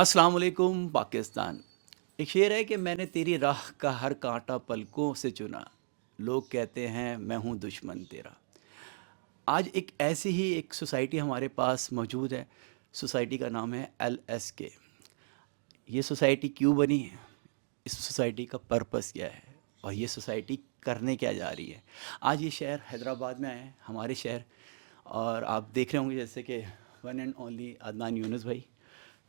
अस्सलाम वालेकुम पाकिस्तान। एक शेर है कि मैंने तेरी राह का हर कांटा पलकों से चुना, लोग कहते हैं मैं हूँ दुश्मन तेरा। आज एक ऐसी ही एक सोसाइटी हमारे पास मौजूद है। सोसाइटी का नाम है LSK। ये सोसाइटी क्यों बनी है, इस सोसाइटी का पर्पस क्या है, और ये सोसाइटी करने क्या जा रही है। आज ये शहर हैदराबाद में आए हैं, हमारे शहर। और आप देख रहे होंगे जैसे कि one and only Adnan Yunus भाई।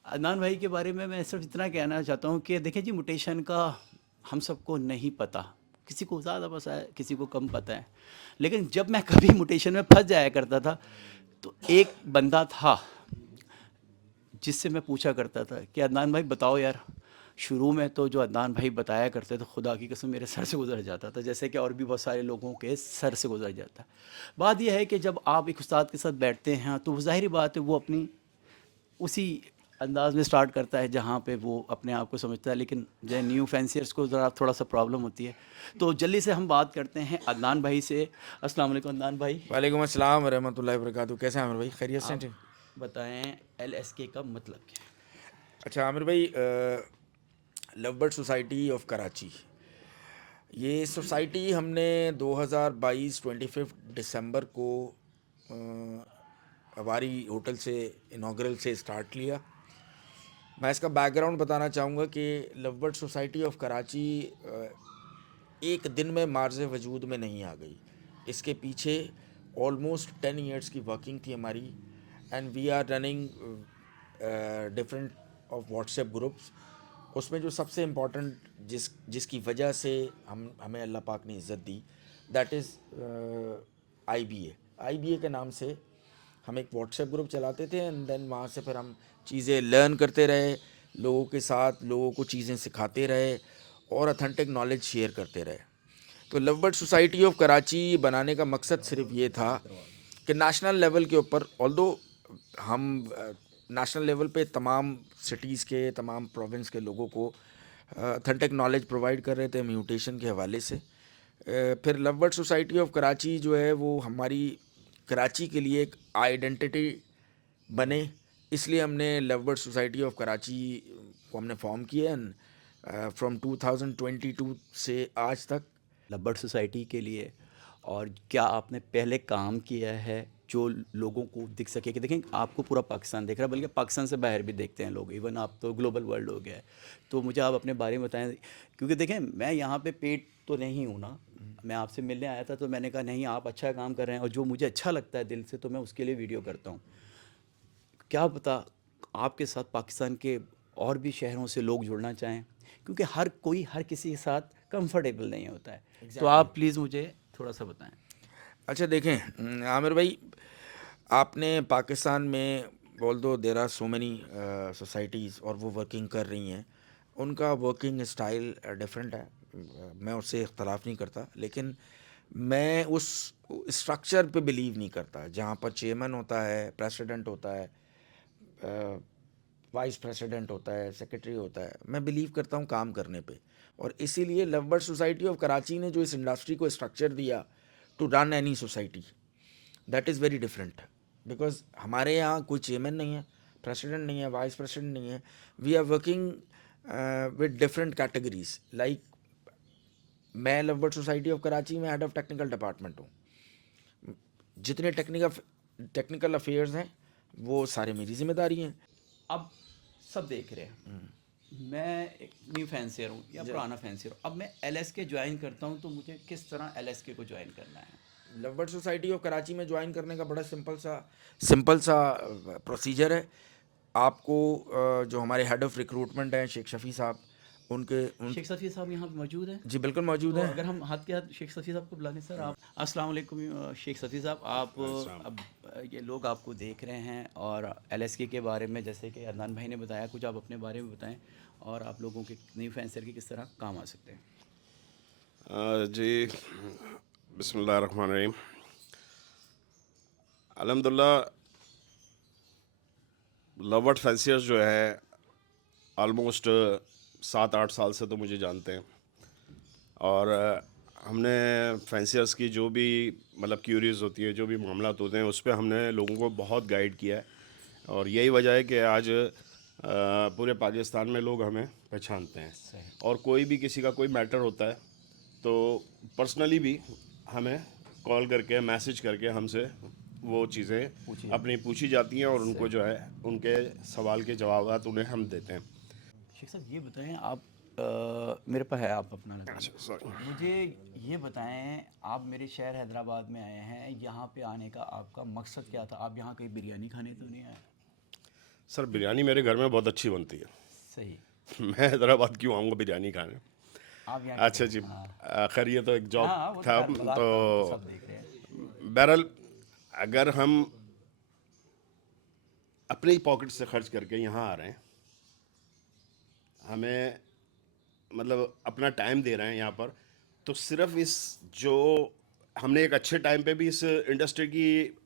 अदनान भाई के बारे में मैं सिर्फ इतना कहना चाहता हूँ कि देखें जी, म्यूटेशन का हम सबको नहीं पता। किसी को ज़्यादा पता है, किसी को कम पता है। लेकिन जब मैं कभी म्यूटेशन में फंस जाया करता था, तो एक बंदा था जिससे मैं पूछा करता था कि अदनान भाई बताओ यार। शुरू में तो जो अदनान भाई बताया करते थे, खुदा की कसम मेरे सर से गुजर जाता था, जैसे कि और भी बहुत सारे लोगों के सर से गुजर जाता है। बात यह है कि जब आप एक उस्ताद के साथ बैठते हैं तो ज़ाहिर बात है वो अपनी उसी अंदाज में स्टार्ट करता है जहाँ पे वो अपने आप को समझता है। लेकिन जो न्यू फैंसियर्स को ज़रा थोड़ा सा प्रॉब्लम होती है। तो जल्दी से हम बात करते हैं अदनान भाई से। अस्सलाम वालेकुम अदनान भाई। वालेकुम अस्सलाम वरहमतुल्लाहि वबरकातुहू। कैसे हैं आमिर भाई, खैरियत से आप हैं? बताएं LSK का मतलब क्या है। अच्छा आमिर भाई, love bird society of Karachi, ये सोसाइटी हमने 2022 25 दिसंबर को हमारी होटल से इनाग्रल से स्टार्ट लिया। मैं इसका बैकग्राउंड बताना चाहूँगा कि love bird society of Karachi एक दिन में मार्ज़ वजूद में नहीं आ गई। इसके पीछे ऑलमोस्ट 10 ईयर्स की वर्किंग थी हमारी। And we are running different of WhatsApp groups. उसमें जो सबसे इम्पोर्टेंट जिसकी वजह से हमें अल्लाह पाक ने इज़्ज़त दी, दैट इज़ आई बी ए के नाम से हम एक व्हाट्सएप ग्रुप चलाते थे। एंड देन वहाँ से फिर हम चीज़ें लर्न करते रहे, लोगों के साथ लोगों को चीज़ें सिखाते रहे और अथेंटिक नॉलेज शेयर करते रहे। तो love bird society of Karachi बनाने का मकसद सिर्फ ये था कि नेशनल लेवल के ऊपर, ऑल्दो हम नेशनल लेवल पे तमाम सिटीज़ के, तमाम प्रोविंस के लोगों को अथेंटिक नॉलेज प्रोवाइड कर रहे थे म्यूटेशन के हवाले से। फिर love bird society of Karachi जो है वो हमारी कराची के लिए एक आइडेंटिटी बने, इसलिए हमने love bird society of Karachi को हमने फॉर्म किया। एंड फ्रॉम 2022 से आज तक। लब्बड़ सोसाइटी के लिए, और क्या आपने पहले काम किया है जो लोगों को दिख सके कि देखें आपको पूरा पाकिस्तान देख रहा है, बल्कि पाकिस्तान से बाहर भी देखते हैं लोग, इवन आप तो ग्लोबल वर्ल्ड हो गया है। तो मुझे आप अपने बारे में बताएं, क्योंकि देखें मैं यहाँ पे पेड तो नहीं हूँ ना। मैं आपसे मिलने आया था तो मैंने कहा नहीं आप अच्छा काम कर रहे हैं, और जो मुझे अच्छा लगता है दिल से तो मैं उसके लिए वीडियो करता हूँ। क्या पता आपके साथ पाकिस्तान के और भी शहरों से लोग जुड़ना चाहें, क्योंकि हर कोई हर किसी के साथ कंफर्टेबल नहीं होता है। तो एग्जैक्टली। आप प्लीज़ मुझे थोड़ा सा बताएं। अच्छा देखें, आमिर भाई, आपने पाकिस्तान में बोल दो there are so many societies और वो वर्किंग कर रही हैं, उनका वर्किंग स्टाइल डिफरेंट है। मैं उससे इख्तलाफ नहीं करता, लेकिन मैं उस स्ट्रक्चर पे बिलीव नहीं करता जहाँ पर चेयरमैन होता है, प्रेसिडेंट होता है, वाइस प्रेसिडेंट होता है, सेक्रेटरी होता है। मैं बिलीव करता हूँ काम करने पे। और इसीलिए love bird society of Karachi ने जो इस इंडस्ट्री को स्ट्रक्चर दिया to run any society, that is very different. Because हमारे यहाँ कोई चेयरमैन नहीं है, प्रेसिडेंट नहीं है, वाइस प्रेसिडेंट नहीं है। We are working with different categories. Like मैं love bird society of Karachi में हेड ऑफ टेक्निकल डिपार्टमेंट हूँ। जितने टेक्निकल अफेयर्स हैं वो सारे मेरी जिम्मेदारी हैं। अब सब देख रहे हैं, मैं एक न्यू फैंसियर हूँ या पुराना फैंसियर हूँ, अब मैं LSK ज्वाइन करता हूँ तो मुझे किस तरह LSK को ज्वाइन करना है। Love bird society of Karachi में ज्वाइन करने का बड़ा सिंपल सा प्रोसीजर है। आपको जो हमारे हेड ऑफ़ रिक्रूटमेंट हैं शेख शफ़ी साहब, उनके उन शेख सफ़ी साहब यहाँ मौजूद हैं। जी बिल्कुल मौजूद तो हैं। अगर हम हाथ के हाथ शेख सफ़ी साहब को बुला लें। सर आप अस्सलाम वालेकुम। शेख सफ़ी साहब आप अस्सलाम। अब ये लोग आपको देख रहे हैं, और LSK के बारे में जैसे कि अदनान भाई ने बताया, कुछ आप अपने बारे में बताएं और आप लोगों के न्यू फैंसर के किस तरह काम आ सकते हैं। जी, बिस्मिल्लाहिर्रहमानिर्रहीम। अल्हम्दुलिल्लाह, लवर्ड फैंसियर्स जो है ऑलमोस्ट 7-8 साल से तो मुझे जानते हैं। और हमने फैंसियर्स की जो भी मतलब क्यूरीज होती है, जो भी मामलात होते हैं, उस पे हमने लोगों को बहुत गाइड किया है। और यही वजह है कि आज पूरे पाकिस्तान में लोग हमें पहचानते हैं और कोई भी किसी का कोई मैटर होता है तो पर्सनली भी हमें कॉल करके मैसेज करके हमसे वो चीज़ें अपनी पूछी जाती हैं और उनको जो है उनके सवाल के जवाब उन्हें हम देते हैं। शेख साहब ये बताएं आप मेरे पास है आप अपना लगा सॉरी। मुझे ये बताएं आप मेरे शहर हैदराबाद में आए हैं, यहाँ पे आने का आपका मकसद क्या था? आप यहाँ कहीं बिरयानी खाने तो नहीं आए? सर बिरयानी मेरे घर में बहुत अच्छी बनती है। सही। मैं हैदराबाद क्यों आऊँगा बिरयानी खाने? आप यहाँ अच्छा जी, खैर ये तो एक जॉब हाँ वो था। तो मजाक तो था, सब देख रहे हैं। बहरहाल अगर हम अपनी पॉकेट से खर्च करके यहाँ आ रहे हैं, हमें मतलब अपना टाइम दे रहे हैं यहाँ पर, तो सिर्फ इस जो हमने एक अच्छे टाइम पे भी इस इंडस्ट्री की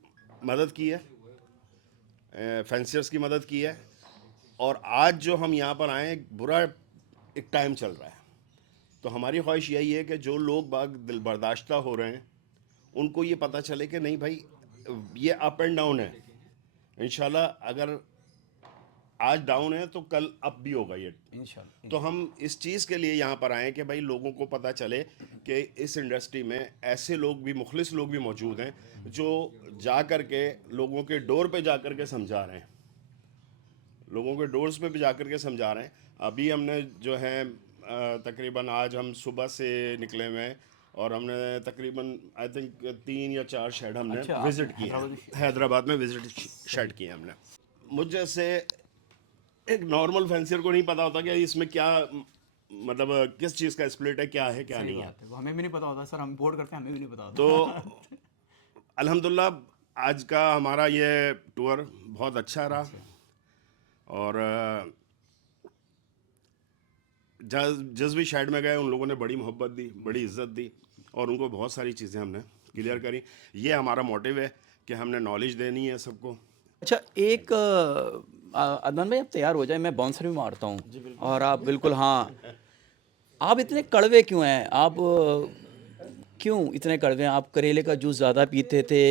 मदद की है, फैंसियर्स की मदद की है, और आज जो हम यहाँ पर आए एक बुरा एक टाइम चल रहा है, तो हमारी ख्वाहिश यही है कि जो लोग बाग दिल बर्दाश्ता हो रहे हैं उनको ये पता चले कि नहीं भाई ये अप एंड डाउन है, इंशाल्लाह अगर आज डाउन है तो कल अप भी होगा ये। इंशाल्लाह। तो हम इस चीज़ के लिए यहाँ पर आए कि भाई लोगों को पता चले कि इस इंडस्ट्री में ऐसे लोग भी, मुखलिस लोग भी मौजूद हैं जो जा कर के लोगों के डोर पे जा कर के समझा रहे हैं, लोगों के डोर्स पे भी जा कर के समझा रहे हैं। अभी हमने जो है तकरीबन आज हम सुबह से निकले हुए हैं और हमने तकरीबन आई थिंक 3 या 4 शेड हमने अच्छा, विज़िट किए हैं। हैदराबाद में विज़िट शेड किए हमने। मुझे से एक नॉर्मल फैंसियर को नहीं पता होता कि इसमें क्या मतलब किस चीज़ का स्प्लिट है, क्या है क्या सही नहीं है। बात है, वो हमें भी नहीं पता होता सर, हम बोर्ड करते हैं हमें भी नहीं पता होता। तो अल्हम्दुलिल्लाह आज का हमारा ये टूर बहुत अच्छा रहा और जिस भी शेड में गए उन लोगों ने बड़ी मोहब्बत दी, बड़ी इज़्ज़त दी और उनको बहुत सारी चीज़ें हमने क्लियर करी। ये हमारा मोटिव है कि हमने नॉलेज देनी है सबको। अच्छा एक अदनान भाई आप तैयार हो जाए, मैं बाउंसर भी मारता हूँ और आप बिल्कुल हाँ। आप इतने कड़वे क्यों हैं? आप क्यों इतने कड़वे हैं? आप करेले का जूस ज़्यादा पीते थे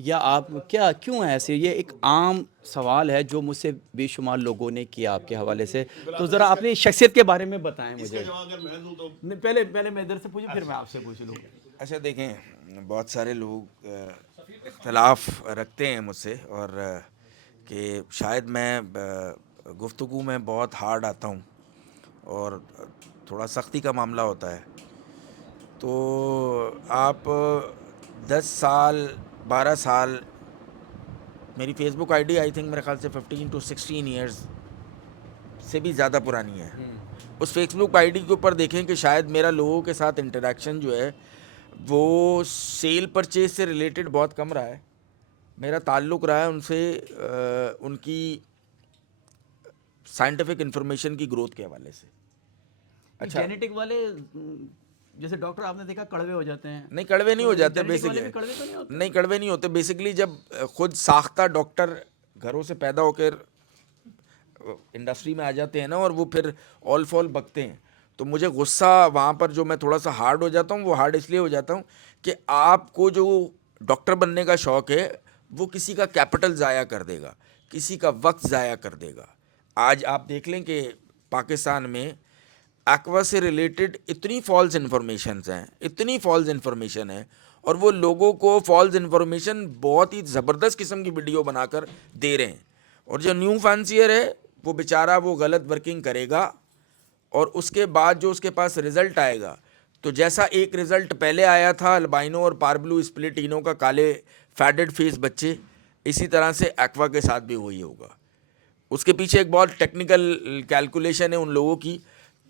या आप क्या क्यों हैं ऐसे? ये एक आम सवाल है जो मुझसे बेशुमार लोगों ने किया आपके हवाले से, तो ज़रा अपनी शख्सियत के बारे में बताएं मुझे। अगर मैं दूं तो नहीं, पहले मैं इधर से पूछूं फिर मैं आपसे पूछ लूँ। अच्छा देखें, बहुत सारे लोग इख्तलाफ रखते हैं मुझसे और कि शायद मैं गुफ्तगू में बहुत हार्ड आता हूँ और थोड़ा सख्ती का मामला होता है। तो आप 10 साल 12 साल मेरी फेसबुक आईडी आई थिंक मेरे ख्याल से 15 to 16 ईयर्स से भी ज़्यादा पुरानी है। उस फेसबुक आईडी के ऊपर देखें कि शायद मेरा लोगों के साथ इंटरेक्शन जो है वो सेल परचेज से रिलेटेड बहुत कम रहा है। मेरा ताल्लुक़ रहा है उनसे उनकी साइंटिफिक इंफॉर्मेशन की ग्रोथ के हवाले से। अच्छा, जेनेटिक वाले जैसे डॉक्टर आपने देखा कड़वे हो जाते हैं? नहीं, कड़वे नहीं हो जाते जेनेटिक वाले भी बेसिकली। कड़वे तो नहीं होते? नहीं, कड़वे नहीं होते बेसिकली। जब खुद साख्ता डॉक्टर घरों से पैदा होकर इंडस्ट्री में आ जाते हैं ना और वो फिर ऑल फॉल बकते हैं, तो मुझे गुस्सा वहाँ पर जो मैं थोड़ा सा हार्ड हो जाता हूँ, वो हार्ड इसलिए हो जाता हूँ कि आपको जो डॉक्टर बनने का शौक़ है वो किसी का कैपिटल ज़ाया कर देगा, किसी का वक्त ज़ाया कर देगा। आज आप देख लें कि पाकिस्तान में एक्वा से रिलेटेड इतनी फॉल्स इन्फॉर्मेशंस हैं, इतनी फॉल्स इन्फॉर्मेशन है, और वो लोगों को फॉल्स इन्फॉर्मेशन बहुत ही ज़बरदस्त किस्म की वीडियो बनाकर दे रहे हैं। और जो न्यू फैंसियर है वो बेचारा वो गलत वर्किंग करेगा और उसके बाद जो उसके पास रिज़ल्ट आएगा, तो जैसा एक रिज़ल्ट पहले आया था अल्बाइनो और पारब्लू स्प्लिटिनो का, काले फैडेड फेस बच्चे, इसी तरह से एक्वा के साथ भी वही होगा। उसके पीछे एक बहुत टेक्निकल कैलकुलेशन है उन लोगों की,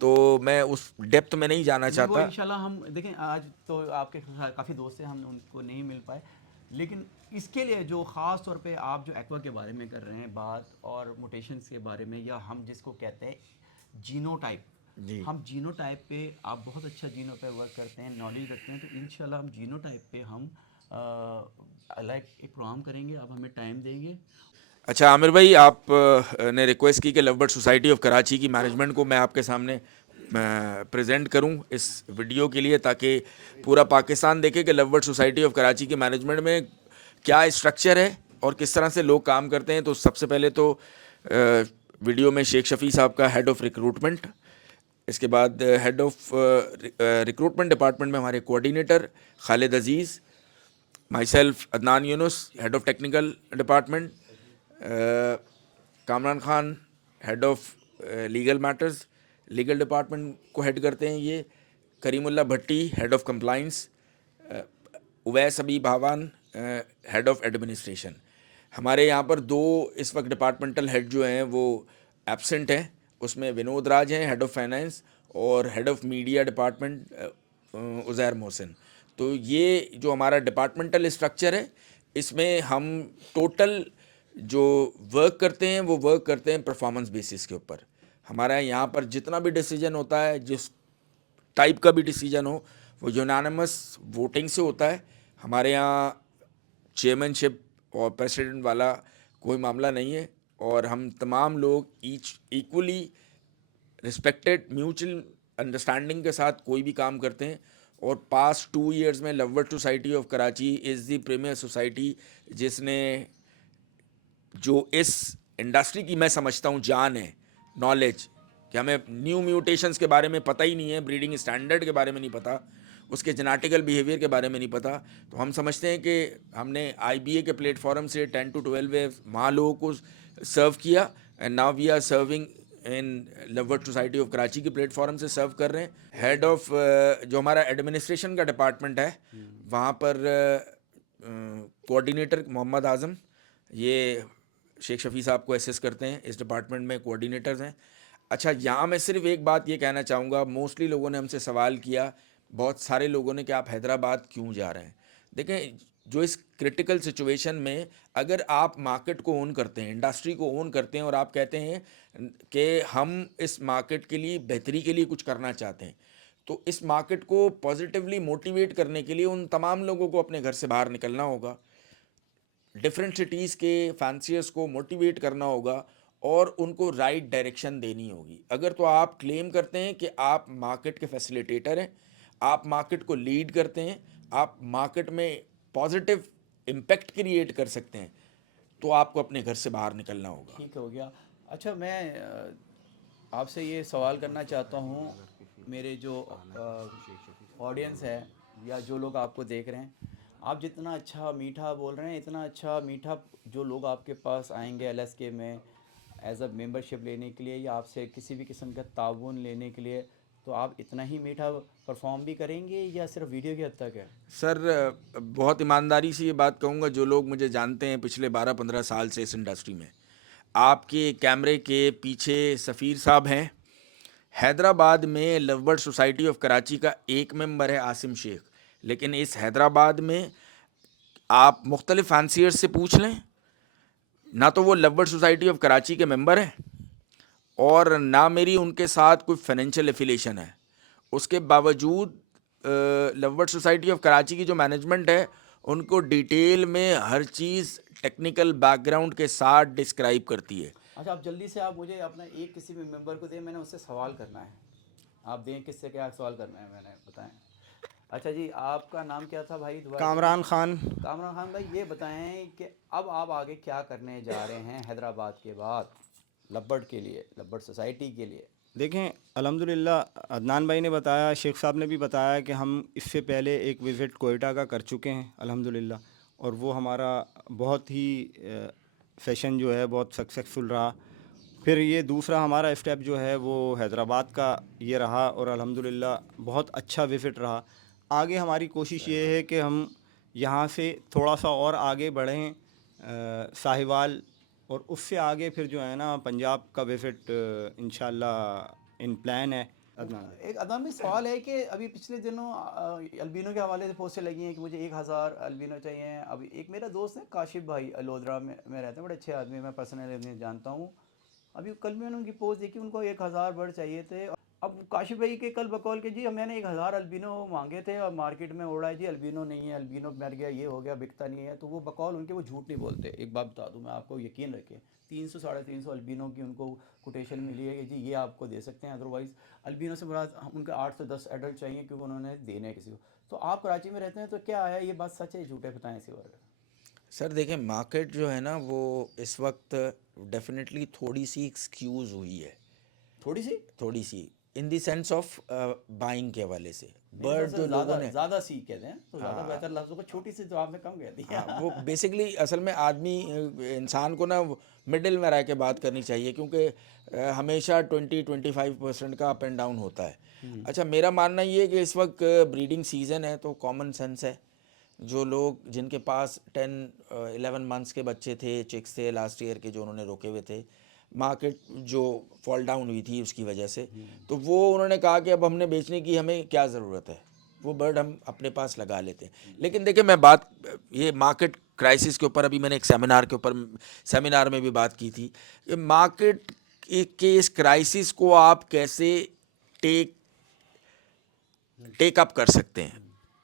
तो मैं उस डेप्थ में नहीं जाना वो चाहता। इंशाल्लाह हम देखें, आज तो आपके काफ़ी दोस्त हैं, हम उनको नहीं मिल पाए, लेकिन इसके लिए जो ख़ास तौर पे आप जो एक्वा के बारे में कर रहे हैं बात और म्यूटेशंस के बारे में, या हम जिसको कहते हैं जीनोटाइप, हम जीनोटाइप पे आप बहुत अच्छा जीनो पे वर्क करते हैं, नॉलेज रखते हैं, तो इंशाल्लाह हम जीनोटाइप पे हम एक प्रोग्राम करेंगे, आप हमें टाइम देंगे। अच्छा आमिर भाई, आप ने रिक्वेस्ट की कि love bird society of Karachi की मैनेजमेंट को मैं आपके सामने प्रेजेंट करूं इस वीडियो के लिए, ताकि पूरा पाकिस्तान देखे कि love bird society of Karachi के मैनेजमेंट में क्या स्ट्रक्चर है और किस तरह से लोग काम करते हैं। तो सबसे पहले तो ویڈیو میں شیخ شفیع صاحب کا ہیڈ آف ریکروٹمنٹ. اس کے بعد ہیڈ آف ریکروٹمنٹ ڈپارٹمنٹ میں ہمارے coordinator Khalid Aziz, myself Adnan Younis, head of technical department, Kamran Khan head of legal matters, legal department کو ہیڈ کرتے ہیں یہ, Karim Ullah Bhatti head of compliance, Owais Habib ہاوان ہیڈ آف ایڈمنسٹریشن. ہمارے یہاں پر 2 اس وقت ڈپارٹمنٹل ہیڈ جو ہیں وہ ایبسنٹ ہیں. اس میں ونود راج ہیں ہیڈ آف فائنینس, اور head of media department Uzair Mohsin. تو یہ جو ہمارا ڈپارٹمنٹل اسٹرکچر ہے, اس میں ہم ٹوٹل جو ورک کرتے ہیں وہ ورک کرتے ہیں پرفارمنس بیسس کے اوپر. ہمارا یہاں پر جتنا بھی ڈیسیجن ہوتا ہے, جس ٹائپ کا بھی ڈیسیجن ہو, وہ یونانیمس ووٹنگ سے ہوتا ہے. ہمارے یہاں چیئرمین شپ اور پریسیڈنٹ والا کوئی معاملہ نہیں ہے, اور ہم تمام لوگ ایکولی رسپیکٹڈ میوچل انڈرسٹینڈنگ کے ساتھ کوئی بھی کام کرتے ہیں. اور پاسٹ 2 ایئرز میں love bird society of Karachi is the premier society جس نے جو اس انڈسٹری کی میں سمجھتا ہوں جان ہے, نالج, کہ ہمیں نیو میوٹیشنز کے بارے میں پتہ ہی نہیں ہے, بریڈنگ اسٹینڈرڈ کے بارے میں نہیں پتہ, اس کے جینیٹیکل بیہیویئر کے بارے میں نہیں پتہ. تو ہم سمجھتے ہیں کہ ہم نے آئی بی اے کے پلیٹ فارم سے 10 to 12 وہاں لوگوں کو سرو کیا, and now we are serving in love bird society of Karachi کے پلیٹ فارم سے سرو کر رہے ہیں. ہیڈ آف جو ہمارا ایڈمنسٹریشن کا ڈپارٹمنٹ ہے, وہاں پر کوآرڈینیٹر محمد اعظم, یہ شیخ شفیع صاحب کو اسسٹ کرتے ہیں, اس ڈپارٹمنٹ میں کوآرڈینیٹرز ہیں. اچھا, یہاں میں صرف ایک بات یہ کہنا چاہوں گا, موسٹلی لوگوں نے ہم سے سوال کیا, بہت سارے لوگوں نے, کہ آپ حیدرآباد کیوں جا رہے ہیں. دیکھیں, جو اس کرٹیکل سچویشن میں اگر آپ مارکیٹ کو اون کرتے ہیں, انڈسٹری کو اون کرتے ہیں, اور آپ کہتے ہیں کہ ہم اس مارکیٹ کے لیے بہتری کے لیے کچھ کرنا چاہتے ہیں, تو اس مارکیٹ کو پازیٹیولی موٹیویٹ کرنے کے لیے ان تمام لوگوں کو اپنے گھر سے باہر نکلنا ہوگا, ڈفرینٹ سٹیز کے فینسیئرس کو موٹیویٹ کرنا ہوگا, اور ان کو رائٹ ڈائریکشن دینی ہوگی. اگر تو آپ کلیم کرتے ہیں کہ آپ مارکیٹ کے فیسیلیٹیٹر ہیں, آپ مارکیٹ کو لیڈ کرتے ہیں, آپ مارکیٹ میں پازیٹیو امپیکٹ کریٹ کر سکتے ہیں, تو آپ کو اپنے گھر سے باہر نکلنا ہوگا. ٹھیک ہو گیا. اچھا, میں آپ سے یہ سوال کرنا چاہتا ہوں, میرے جو آڈینس ہے یا جو لوگ آپ کو دیکھ رہے ہیں, آپ جتنا اچھا میٹھا بول رہے ہیں, اتنا اچھا میٹھا جو لوگ آپ کے پاس آئیں گے LSK میں ایز اے ممبرشپ لینے کے لیے, یا آپ سے کسی بھی قسم کا تعاون لینے کے لیے, تو آپ اتنا ہی میٹھا پرفارم بھی کریں گے یا صرف ویڈیو کی حد تک ہے؟ سر, بہت ایمانداری سے یہ بات کہوں گا, جو لوگ مجھے جانتے ہیں پچھلے 12-15 سال سے اس انڈسٹری میں, آپ کے کیمرے کے پیچھے سفیر صاحب ہیں. حیدرآباد میں love bird society of Karachi کا ایک ممبر ہے عاصم شیخ, لیکن اس حیدرآباد میں آپ مختلف فینسیئر سے پوچھ لیں, نہ تو وہ لو برڈ سوسائٹی آف کراچی کے ممبر ہیں, اور نہ میری ان کے ساتھ کوئی فائنینشیل ایفیلیشن ہے. اس کے باوجود لو برڈ سوسائٹی آف کراچی کی جو مینجمنٹ ہے, ان کو ڈیٹیل میں ہر چیز ٹیکنیکل بیک گراؤنڈ کے ساتھ ڈسکرائب کرتی ہے. اچھا, آپ جلدی سے آپ مجھے اپنا ایک کسی بھی ممبر کو دیں, میں نے اس سے سوال کرنا ہے. آپ دیں کس سے کیا سوال کرنا ہے, میں نے بتائیں. اچھا جی, آپ کا نام کیا تھا بھائی دوبارہ؟ کامران خان. کامران خان بھائی, یہ بتائیں کہ اب آپ آگے کیا کرنے جا رہے ہیں حیدرآباد کے بعد لبڑ کے لیے, لبڑ سوسائٹی کے لیے؟ دیکھیں, الحمدللہ عدنان بھائی نے بتایا, شیخ صاحب نے بھی بتایا کہ ہم اس سے پہلے ایک وزٹ کوئٹہ کا کر چکے ہیں الحمدللہ, اور وہ ہمارا بہت ہی سیشن جو ہے بہت سکسیسفل رہا. پھر یہ دوسرا ہمارا اسٹیپ جو ہے وہ حیدرآباد کا یہ رہا, اور الحمدللہ بہت اچھا وزٹ رہا. آگے ہماری کوشش یہ ہے کہ ہم یہاں سے تھوڑا سا اور آگے بڑھیں, ساہیوال, اور اس سے آگے پھر جو ہے نا پنجاب کا وزٹ انشاءاللہ ان پلان ہے. ایک عدم بھی سوال ہے کہ ابھی پچھلے دنوں البینو کے حوالے سے پوسٹیں لگی ہیں کہ مجھے 1000 البینو چاہیے. ابھی ایک میرا دوست ہے کاشف بھائی, الودرا میں رہتے ہیں, بڑے اچھے آدمی, میں پرسنلی جانتا ہوں. ابھی کل میں نے ان کی پوسٹ دیکھی, ان کو 1000 برڈ چاہیے تھے. اب کاشف بھائی کے کل بقول کہ جی میں نے 1000 البینو مانگے تھے, اور مارکیٹ میں اڑا ہے جی البینو نہیں ہے, البینو مر گیا, یہ ہو گیا, بکتا نہیں ہے. تو وہ بقول ان کے, وہ جھوٹ نہیں بولتے. ایک بات بتا دوں میں آپ کو, یقین رکھیں, 300-350 البینو کی ان کو کوٹیشن ملی ہے کہ جی یہ آپ کو دے سکتے ہیں. ادروائز البینو سے مراد ان کے 8 سے 10 ایڈلٹ چاہیے, کیونکہ انہوں نے دینے کسی کو. تو آپ کراچی میں رہتے ہیں, تو کیا ہے یہ بات سچ ہے جھوٹ ہے, بتائیں اسی بارے میں. سر دیکھیں, مارکیٹ جو ہے نا وہ اس وقت डेफिनेटली थोड़ी सी एक्सक्यूज हुई है, थोड़ी सी in the sense of buying के हवाले से। बर्ड जो लोगों ज़्यादा ने, ज़्यादा सी कहते हैं तो ज़्यादा बेहतर लफ्ज़ होगा, छोटी सी तो आपने कम कह दिया। हाँ, वो बेसिकली असल में आदमी इंसान को ना मिडिल में रह के बात करनी चाहिए, क्योंकि हमेशा 20-25% का अप एंड डाउन होता है। अच्छा, मेरा मानना ये है कि इस वक्त ब्रीडिंग सीज़न है तो कॉमन सेंस है, जो लोग जिनके पास 10-11 मंथ्स के बच्चे थे, चिक्स थे लास्ट ईयर के, जो उन्होंने रोके हुए थे, मार्केट जो फॉल डाउन हुई थी उसकी वजह से, तो वो उन्होंने कहा कि अब हमने बेचने की हमें क्या ज़रूरत है, वो बर्ड हम अपने पास लगा लेते हैं। लेकिन देखिए, मैं बात ये मार्केट क्राइसिस के ऊपर, अभी मैंने एक सेमिनार में भी बात की थी कि मार्केट के इस क्राइसिस को आप कैसे टेक अप कर सकते हैं,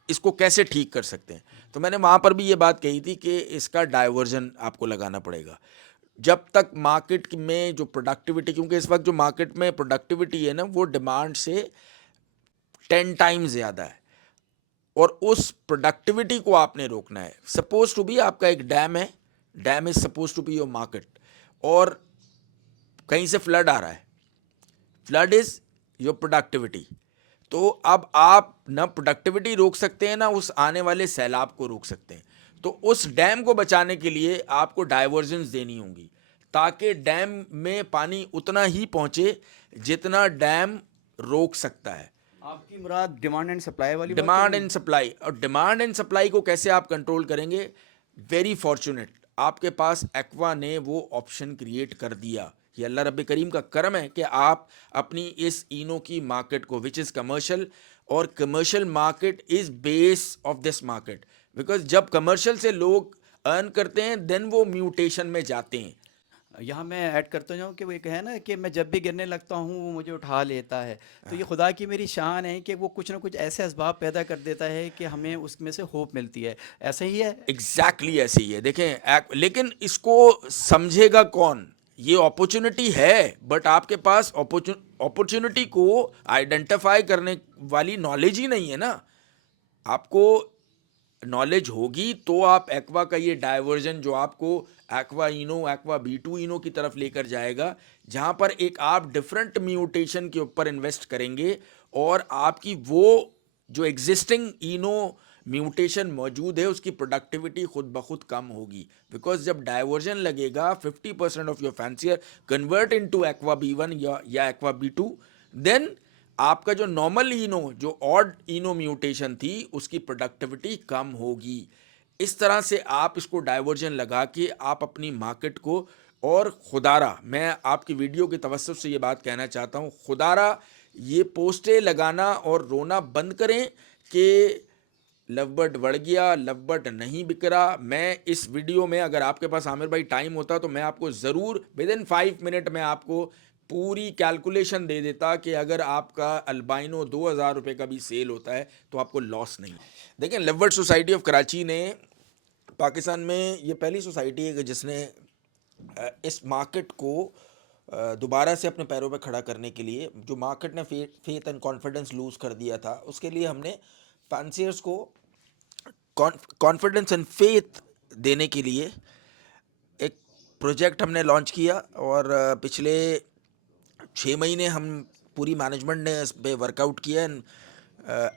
इसको कैसे ठीक कर सकते हैं। तो मैंने वहाँ पर भी ये बात कही थी कि इसका डाइवर्जन आपको लगाना पड़ेगा। जब तक मार्केट में जो प्रोडक्टिविटी, क्योंकि इस वक्त जो मार्केट में प्रोडक्टिविटी है ना, वो डिमांड से 10 टाइम्स ज़्यादा है, और उस प्रोडक्टिविटी को आपने रोकना है। सपोज टू बी आपका एक डैम है, dam is suppose to be your market, और कहीं से फ्लड आ रहा है, फ्लड इज योर प्रोडक्टिविटी। तो अब आप ना प्रोडक्टिविटी रोक सकते हैं, ना उस आने वाले सैलाब को रोक सकते हैं। तो उस डैम को बचाने के लिए आपको डाइवर्जेंस देनी होंगी, ताकि डैम में पानी उतना ही पहुंचे जितना डैम रोक सकता है। आपकी मुराद डिमांड एंड सप्लाई वाली बात डिमांड है? एंड सप्लाई, और डिमांड एंड सप्लाई को कैसे आप कंट्रोल करेंगे? वेरी फॉर्चुनेट, आपके पास एक्वा ने वो ऑप्शन क्रिएट कर दिया। ये अल्लाह रब्बे करीम का करम है कि आप अपनी इस इनो की मार्केट को, विच इज़ कमर्शियल, और commercial market is base of this market, because जब कमर्शियल से लोग अर्न करते हैं देन वो म्यूटेशन में जाते हैं। यहाँ मैं ऐड करता जाऊँ कि वो एक है ना कि मैं जब भी गिरने लगता हूँ वो मुझे उठा लेता है, तो ये खुदा की मेरी शान है कि वो कुछ ना कुछ ऐसे असबाब पैदा कर देता है कि हमें उसमें से होप मिलती है। ऐसा ही है। एग्जैक्टली ऐसे ही है। देखें, लेकिन इसको समझेगा कौन? ये अपॉर्चुनिटी है, बट आपके पास अपॉर्चुनिटी को आइडेंटिफाई करने वाली नॉलेज ही नहीं है ना। आपको नॉलेज होगी तो आप एक्वा का ये डाइवर्जन जो आपको एक्वा इनो, एक्वा B2 इनो की तरफ लेकर जाएगा, जहां पर एक आप डिफरेंट म्यूटेशन के ऊपर इन्वेस्ट करेंगे, और आपकी वो जो एग्जिस्टिंग इनो म्यूटेशन मौजूद है उसकी प्रोडक्टिविटी खुद ब खुद कम होगी। बिकॉज जब डाइवर्जन लगेगा, 50% of your fancier convert into aqua B1 या एक्वा B2, देन आपका जो नॉर्मल इनो, जो ऑड इनो म्यूटेशन थी, उसकी प्रोडक्टिविटी कम होगी। इस तरह से आप इसको डाइवर्जन लगा के आप अपनी मार्केट को, और खुदारा, मैं आपकी वीडियो की तवज्जुह से ये बात कहना चाहता हूँ, खुदारा ये पोस्टें लगाना और रोना बंद करें कि लवबर्ड बढ़ गया, लवबर्ड नहीं बिक रहा। मैं इस वीडियो में, अगर आपके पास आमिर भाई टाइम होता, तो मैं आपको ज़रूर विद इन 5 मिनट में आपको पूरी कैलकुलेशन दे देता कि अगर आपका अल्बाइनो 2000 रुपये का भी सेल होता है तो आपको लॉस नहीं। देखें, लवबर्ड सोसाइटी ऑफ कराची ने, पाकिस्तान में ये पहली सोसाइटी है कि जिसने इस मार्केट को दोबारा से अपने पैरों पे खड़ा करने के लिए, जो मार्केट ने फेथ एंड कॉन्फिडेंस लूज़ कर दिया था, उसके लिए हमने फैंसियर्स को कॉन्फिडेंस एंड फेथ देने के लिए एक प्रोजेक्ट हमने लॉन्च किया, और पिछले 6 महीने हम पूरी मैनेजमेंट ने इस पे वर्कआउट किया।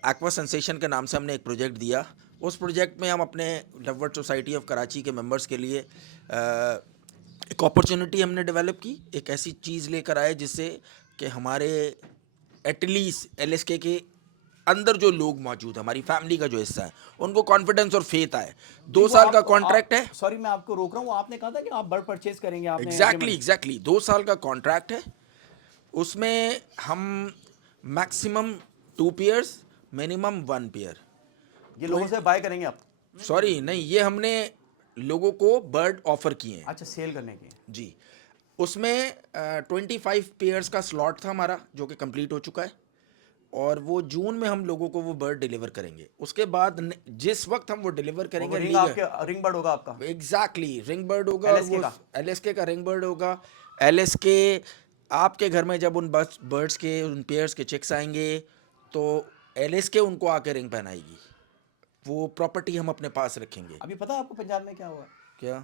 एक्वा सेंसेशन के नाम से हमने एक प्रोजेक्ट दिया। उस प्रोजेक्ट में हम अपने लवबर्ड सोसाइटी ऑफ कराची के मेंबर्स के लिए एक अपॉर्चुनिटी हमने डेवलप की, एक ऐसी चीज़ लेकर आए जिससे कि हमारे एटलीस्ट LSK के अंदर जो लोग मौजूद हैं, हमारी फैमिली का जो हिस्सा है, उनको कॉन्फिडेंस और फेथ आए। 2 साल का कॉन्ट्रैक्ट है। सॉरी मैं आपको रोक रहा हूँ, आपने कहा था कि आप बर्ड परचेज करेंगे, आपने एग्जैक्टली 2 साल का कॉन्ट्रैक्ट है। उसमें हम मैक्सिमम 2 पेयर्स, मिनिमम 1 पेयर। ये लोगों से बाय करेंगे आप? सॉरी नहीं, ये हमने लोगों को बर्ड ऑफर किए हैं। अच्छा, सेल करने की। जी, उसमें 25 पेयर्स का स्लॉट था हमारा, जो कि कंप्लीट हो चुका है, और वो जून में हम लोगों को वो बर्ड डिलीवर करेंगे। उसके बाद जिस वक्त हम वो डिलीवर करेंगे, रिंग बर्ड होगा आपका? एग्जैक्टली, रिंग बर्ड होगा। LSK का? LSK का रिंग बर्ड होगा। LSK आपके घर में जब उन बर्ड्स के, उन पेयर्स के चिक्स आएंगे, तो LSK उनको आके रिंग पहनाएगी। वो प्रॉपर्टी हम अपने पास रखेंगे। अभी पता है आपको पंजाब में क्या हुआ? क्या?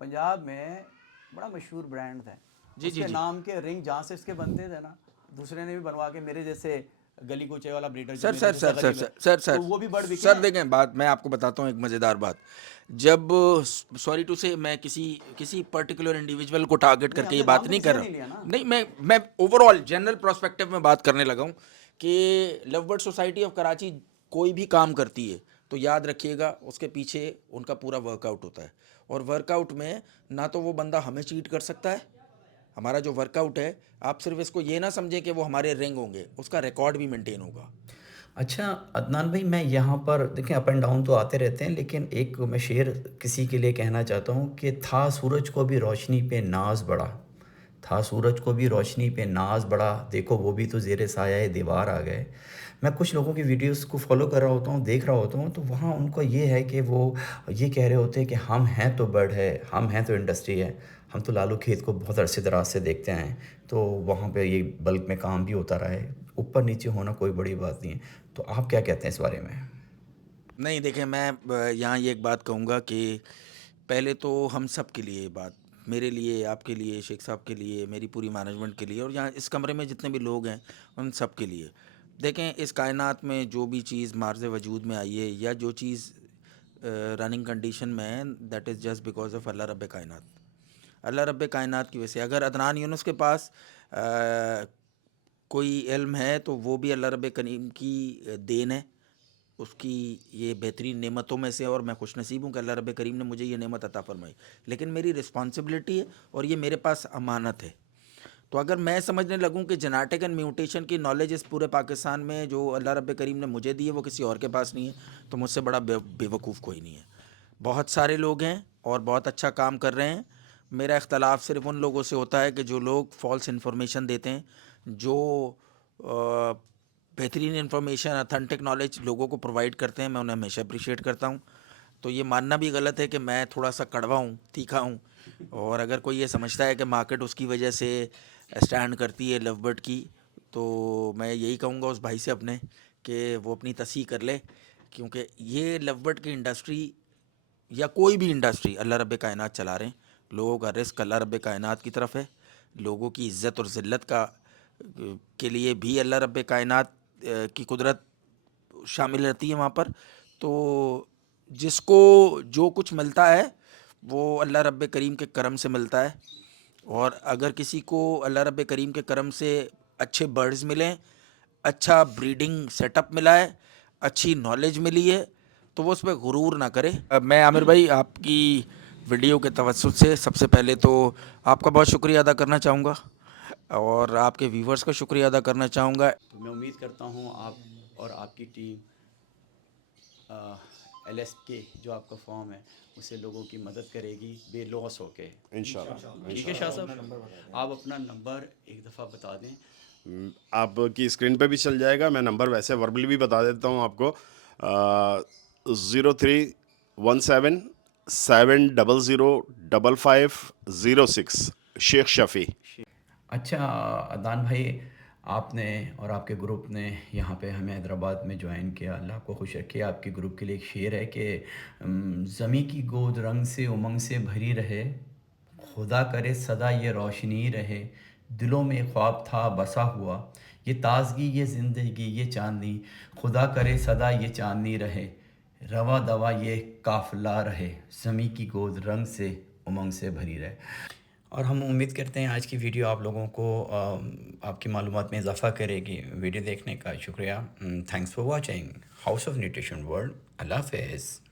पंजाब में बड़ा मशहूर ब्रांड है, जी, उसके जी। नाम के रिंग जहाँ से इसके बनते थे ना, दूसरे ने भी बनवा के मेरे जैसे गली कूचे वाला ब्रीडर जो सर मेरे सर जैसे सर गली सर में, सर सर तो वो भी बड़ बिके सर हैं। देखें, बात मैं आपको बताता हूँ एक मज़ेदार बात। जब, सॉरी टू से, मैं किसी पर्टिकुलर इंडिविजुअल को टारगेट नहीं, करके ये हमने बात नाम तो नहीं किसी कर का रहा नहीं लिया ना। हूँ, नहीं, मैं ओवरऑल जनरल प्रोस्पेक्टिव में बात करने लगा हूँ कि love bird society of Karachi कोई भी काम करती है तो याद रखिएगा उसके पीछे उनका पूरा वर्कआउट होता है, और वर्कआउट में ना तो वो बंदा हमें चीट कर सकता है, हमारा जो वर्कआउट है, आप सिर्फ इसको ये ना समझे कि वो हमारे रिंग होंगे, उसका रिकॉर्ड भी मेंटेन होगा। अच्छा अदनान भाई, मैं यहाँ पर देखें अप एंड डाउन तो आते रहते हैं, लेकिन एक मैं शेर किसी के लिए कहना चाहता हूँ कि था सूरज को भी रोशनी पे नाज बड़ा, था सूरज को भी रोशनी पे नाज बड़ा, देखो वो भी तो ज़ेरे साया दीवार आ गए। मैं कुछ लोगों की वीडियोस को फॉलो कर रहा होता हूँ, देख रहा होता हूँ, तो वहाँ उनको ये है कि वो ये कह रहे होते हैं कि हम हैं तो बर्ड है, हम हैं तो इंडस्ट्री है, हम तो लालू खेत को बहुत अरसे दराज से देखते हैं, तो वहाँ पे ये बल्क में काम भी होता रहा है, ऊपर नीचे होना कोई बड़ी बात नहीं है। तो आप क्या कहते हैं इस बारे में? नहीं देखें, मैं यहाँ ये एक बात कहूँगा कि पहले तो हम सब के लिए ये बात, मेरे लिए, आपके लिए, शेख साहब के लिए, मेरी पूरी मैनेजमेंट के लिए, और यहाँ इस कमरे में जितने भी लोग हैं उन सब के लिए, देखें इस कायनात में जो भी चीज़ मार्ज़ वजूद में आई है या जो चीज़ रनिंग कंडीशन में है, that is just because of अल्लाह रब्बे कायनात। अल्लाह रब्बे कायनात की वजह से अगर अदनान यूनुस के पास कोई इल्म है तो वो भी अल्लाह रब्बे करीम की देन है, उसकी ये बेहतरीन नेमतों में से, और मैं खुश नसीब हूँ कि अल्लाह रब्बे करीम ने मुझे ये नेमत अता फरमाई, लेकिन मेरी रिस्पॉन्सिबिलिटी है और ये मेरे पास अमानत है। तो अगर मैं समझने लगूं कि जेनेटिक एंड म्यूटेशन की नॉलेज इस पूरे पाकिस्तान में जो अल्लाह रब्बे करीम ने मुझे दी है वो किसी और के पास नहीं है, तो मुझसे बड़ा बेवकूफ़ कोई नहीं है। बहुत सारे लोग हैं और बहुत अच्छा काम कर रहे हैं। मेरा इख्तलाफ सिर्फ उन लोगों से होता है कि जो लोग फॉल्स इन्फॉर्मेशन देते हैं, जो बेहतरीन इन्फॉर्मेशन, अथेंटिक नॉलेज लोगों को प्रोवाइड करते हैं, मैं उन्हें हमेशा अप्रिशिएट करता हूँ। तो ये मानना भी गलत है कि मैं थोड़ा सा कड़वा हूँ, तीखा हूँ, और अगर कोई ये समझता है कि मार्केट उसकी वजह से स्टैंड करती है लव बर्ड की, तो मैं यही कहूँगा उस भाई से अपने कि वो अपनी तस्हीह कर ले, क्योंकि ये लव बर्ड की इंडस्ट्री या कोई भी इंडस्ट्री अल्लाह रब्बे कायनात चला रहे हैं, लोगों का रिस्क अल्लाह रब्बे कायनात की तरफ है, लोगों की इज़्ज़त और ज़िल्लत का के लिए भी अल्लाह रब्बे कायनात की कुदरत शामिल रहती है वहाँ पर। तो जिसको जो कुछ मिलता है वो अल्लाह रब्बे करीम के करम से मिलता है, और अगर किसी को अल्लाह रब्बे करीम के करम से अच्छे बर्ड्स मिलें, अच्छा ब्रीडिंग सेटअप मिला है, अच्छी नॉलेज मिली है, तो वो उस पर गुरूर ना करे। मैं आमिर भाई आपकी वीडियो के तवज्जुह से सबसे पहले तो आपका बहुत शुक्रिया अदा करना चाहूँगा, और आपके व्यूवर्स का शुक्रिया अदा करना चाहूँगा। तो मैं उम्मीद करता हूँ आप और आपकी टीम LSK जो आपका फॉर्म है उसे लोगों की मदद करेगी बेलॉस होके। इंशाल्लाह। ठीक है शाह साहब, आप अपना नंबर एक दफ़ा बता दें। आपकी स्क्रीन पे भी चल जाएगा, मैं नंबर वैसे वर्बली भी बता देता हूँ आपको। 0317-700-5506 शेख शफ़ी। अच्छा अदनान भाई, आपने और आपके ग्रुप ने यहाँ पे हमें हैदराबाद में ज्वाइन किया, अल्लाह आपको खुश रखे। आपके ग्रुप के लिए एक शेर है कि ज़मी की गोद रंग से उमंग से भरी रहे, खुदा करे सदा ये रोशनी रहे, दिलों में ख्वाब था बसा हुआ, ये ताजगी ये ज़िंदगी ये चांदनी, खुदा करे सदा ये चांदनी रहे, रवा दवा ये काफ़िला रहे, ज़मी की गोद रंग से उमंग से भरी रहे। और हम उम्मीद करते हैं आज की वीडियो आप लोगों को आपकी मालूमात में इजाफ़ा करेगी। वीडियो देखने का शुक्रिया। Thanks for watching house of nutrition world. अल्लाह हाफ़िज़।